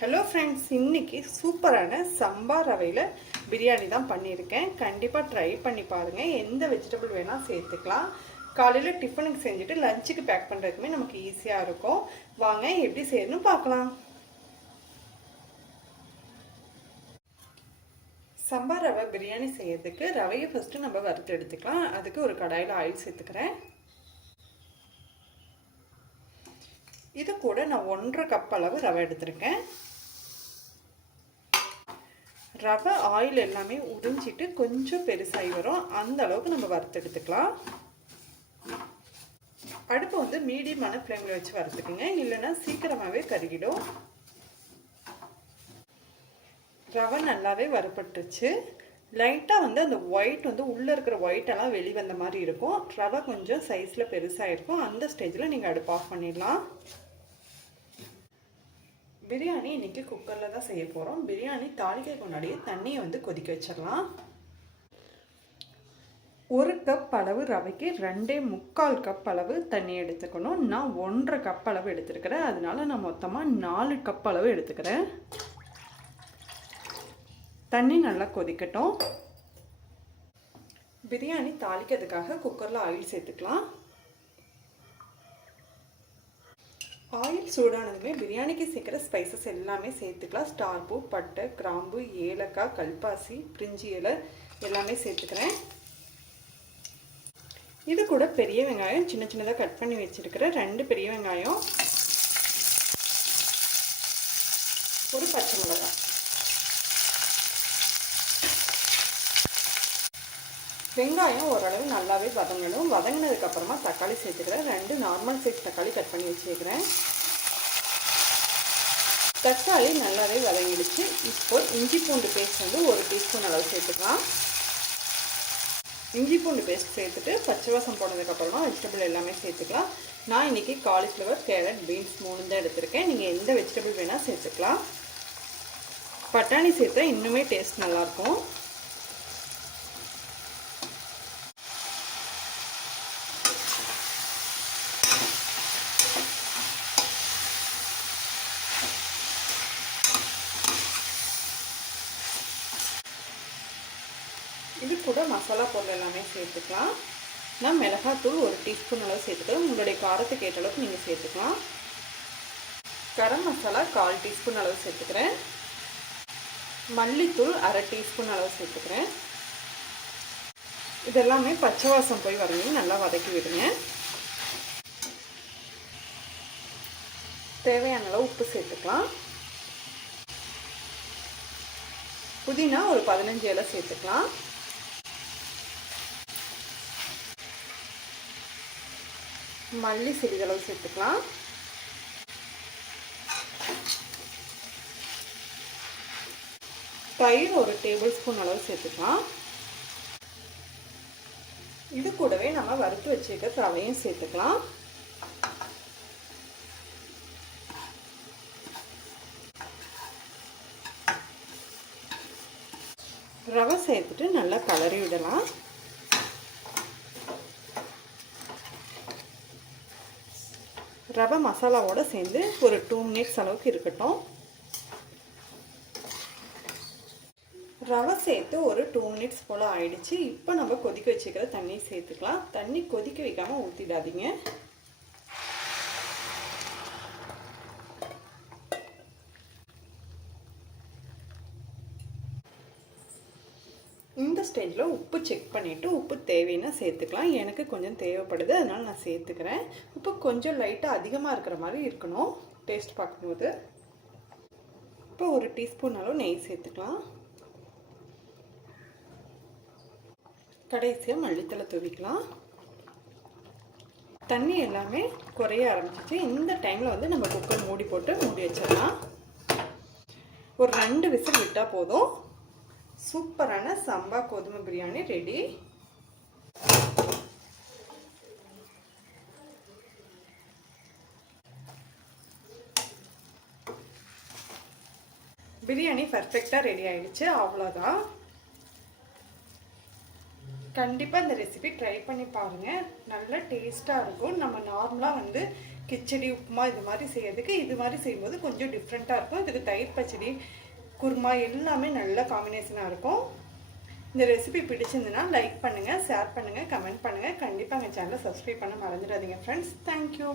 Hello friends இன்னைக்கு சூப்பரான சம்பா ரவையில் பிரியாணி தான் பண்ணியிருக்கேன். கண்டிப்பாக ட்ரை பண்ணி பாருங்கள் எந்த வெஜிடபிள் வேணால் சேர்த்துக்கலாம். காலையில் டிஃபனுக்கு செஞ்சுட்டு லஞ்சுக்கு பேக் பண்ணுறதுக்குமே நமக்கு ஈஸியாக இருக்கும். வாங்க எப்படி செய்யணும் பார்க்கலாம். சம்பா ரவை பிரியாணி செய்யறதுக்கு ரவையை ஃபஸ்ட்டு நம்ம வறுத்து எடுத்துக்கலாம். அதுக்கு ஒரு கடாயில் ஆயில் சேர்த்துக்கிறேன். இது கூட நான் ஒன்றரை கப் அளவு ரவை எடுத்திருக்கேன். ரவை ஆயில் எல்லாமே உறிஞ்சிட்டு கொஞ்சம் பெருசாகி வரும். அந்த அளவுக்கு நம்ம வறுத்து எடுத்துக்கலாம். அடுப்பு வந்து மீடியமான ஃப்ளேமில் வச்சு வறுத்துக்குங்க. இல்லைன்னா சீக்கிரமாகவே கருகிடும். ரவை நல்லாவே வறுபட்டுச்சு லைட்டாக வந்து அந்த ஒயிட் வந்து உள்ளே இருக்கிற ஒயிட்டெல்லாம் வெளி வந்த மாதிரி இருக்கும். ரவை கொஞ்சம் சைஸில் பெருசாக இருக்கும் அந்த ஸ்டேஜில் நீங்கள் அடுப்பு ஆஃப் பண்ணிடலாம். பிரியாணி இன்றைக்கி குக்கரில் தான் செய்ய போகிறோம் பிரியாணி தாளிக்க முன்னாடியே தண்ணியை வந்து கொதிக்க வச்சிடலாம். ஒரு கப் அளவு ரவைக்கு ரெண்டே முக்கால் கப் அளவு தண்ணி எடுத்துக்கணும். நான் ஒன்றரை கப் அளவு எடுத்துருக்கிறேன். அதனால நான் மொத்தமாக நாலு கப் அளவு எடுத்துக்கிறேன். தண்ணி நல்லா கொதிக்கட்டும். பிரியாணி தாளிக்கிறதுக்காக குக்கரில் ஆயில் சேர்த்துக்கலாம். ஆயில் சூடானதுமே பிரியாணிக்கு சேர்க்குற ஸ்பைசஸ் எல்லாமே சேர்த்துக்கலாம். ஸ்டார்பூ பட்டை கிராம்பு ஏலக்காய் கல்பாசி பிரிஞ்சி இலை எல்லாமே சேர்த்துக்கிறேன். இது கூட பெரிய வெங்காயம் சின்ன சின்னதாக கட் பண்ணி வச்சுருக்கிறேன் ரெண்டு பெரிய வெங்காயம். ஒரு பச்சை வெங்காயம் ஓரளவு நல்லாவே வதங்கணும். வதங்கினதுக்கப்புறமா தக்காளி சேர்த்துக்கிறேன். ரெண்டு நார்மல் சைஸ் தக்காளி கட் பண்ணி வச்சுக்கிறேன் தக்காளி நல்லாவே வதங்கிடுச்சு. இப்போ இஞ்சி பூண்டு பேஸ்ட் வந்து ஒரு டீஸ்பூன் அளவு சேர்த்துக்கலாம். இஞ்சி பூண்டு பேஸ்ட் சேர்த்துட்டு பச்சை வாசம் போனதுக்கப்புறமா வெஜிடபிள் எல்லாமே சேர்த்துக்கலாம். நான் இன்றைக்கி காலிஃப்ளவர் கேரட் பீன்ஸ் மூணு தான் எடுத்திருக்கேன். நீங்கள் எந்த வெஜிடபிள் வேணால் சேர்த்துக்கலாம். பட்டாணி சேர்த்தா இன்னுமே டேஸ்ட் நல்லாயிருக்கும் இது கூட மசாலா பொருள் எல்லாமே சேர்த்துக்கலாம். நான் மிளகாத்தூள் ஒரு டீஸ்பூன் அளவு சேர்த்துக்கிறேன். உங்களுடைய காரத்துக்கு ஏற்ற அளவுக்கு நீங்கள் சேர்த்துக்கலாம். கரம் மசாலா கால் டீஸ்பூன் அளவு சேர்த்துக்கிறேன். மல்லித்தூள் அரை டீஸ்பூன் அளவு சேர்த்துக்கிறேன். இதெல்லாமே பச்சை வாசம் போய் வரணும் நல்லா வதக்கி விடுங்க. தேவையான அளவு உப்பு சேர்த்துக்கலாம். புதினா ஒரு பதினஞ்சு இலை சேர்த்துக்கலாம். மல்லி சிறிதளவு சேர்த்துக்கலாம். தயிர் ஒரு டேபிள் ஸ்பூன் அளவு சேர்த்துக்கலாம். இது கூடவே நம்ம வறுத்து வச்சுருக்க ரவையும் சேர்த்துக்கலாம். ரவை சேர்த்துட்டு நல்லா கலரி விடலாம். ரவை மசாலாவோடு சேர்ந்து ஒரு டூ மினிட்ஸ் அளவுக்கு இருக்கட்டும். ரவை சேர்த்து ஒரு டூ மினிட்ஸ் போல் ஆயிடுச்சு. இப்போ நம்ம கொதிக்க வச்சுக்கிற தண்ணி சேர்த்துக்கலாம். தண்ணி கொதிக்க வைக்காமல் ஊற்றிடாதீங்க இந்த ஸ்டேஜில் உப்பு செக் பண்ணிவிட்டு உப்பு தேவைன்னா சேர்த்துக்கலாம். எனக்கு கொஞ்சம் தேவைப்படுது அதனால் நான் சேர்த்துக்கிறேன். உப்பு கொஞ்சம் லைட்டாக அதிகமாக இருக்கிற மாதிரி இருக்கணும். டேஸ்ட் பார்க்கும்போது. இப்போ ஒரு டீஸ்பூன் அளவு நெய் சேர்த்துக்கலாம். கடைசியாக மல்லித்தலை தூவிக்கலாம். தண்ணி எல்லாமே குறைய ஆரம்பிச்சிச்சு. இந்த டைமில் வந்து நம்ம குக்கர் மூடி போட்டு மூடி வச்சிடலாம். ஒரு ரெண்டு விசில் விட்டால் போதும். சூப்பரான சம்பா கோதுமை பிரியாணி ரெடி. பிரியாணி பர்ஃபெக்டாக ரெடி ஆயிடுச்சு அவ்வளோதான் கண்டிப்பாக இந்த ரெசிபி ட்ரை பண்ணி பாருங்கள் நல்ல டேஸ்ட்டாக இருக்கும். நம்ம நார்மலாக வந்து கிச்சடி உப்புமா இது மாதிரி செய்யறதுக்கு இது மாதிரி செய்யும்போது கொஞ்சம் டிஃப்ரெண்ட்டாக இருக்கும். இதுக்கு தயிர் பச்சடி குருமா எல்லாமே நல்ல காம்பினேஷனாக இருக்கும். இந்த ரெசிபி பிடிச்சிருந்துன்னா லைக் பண்ணுங்கள் ஷேர் பண்ணுங்கள் கமெண்ட் பண்ணுங்கள் கண்டிப்பாக எங்கள் சேனலை சப்ஸ்கிரைப் பண்ண மறந்துடாதீங்க ஃப்ரெண்ட்ஸ் தேங்க்யூ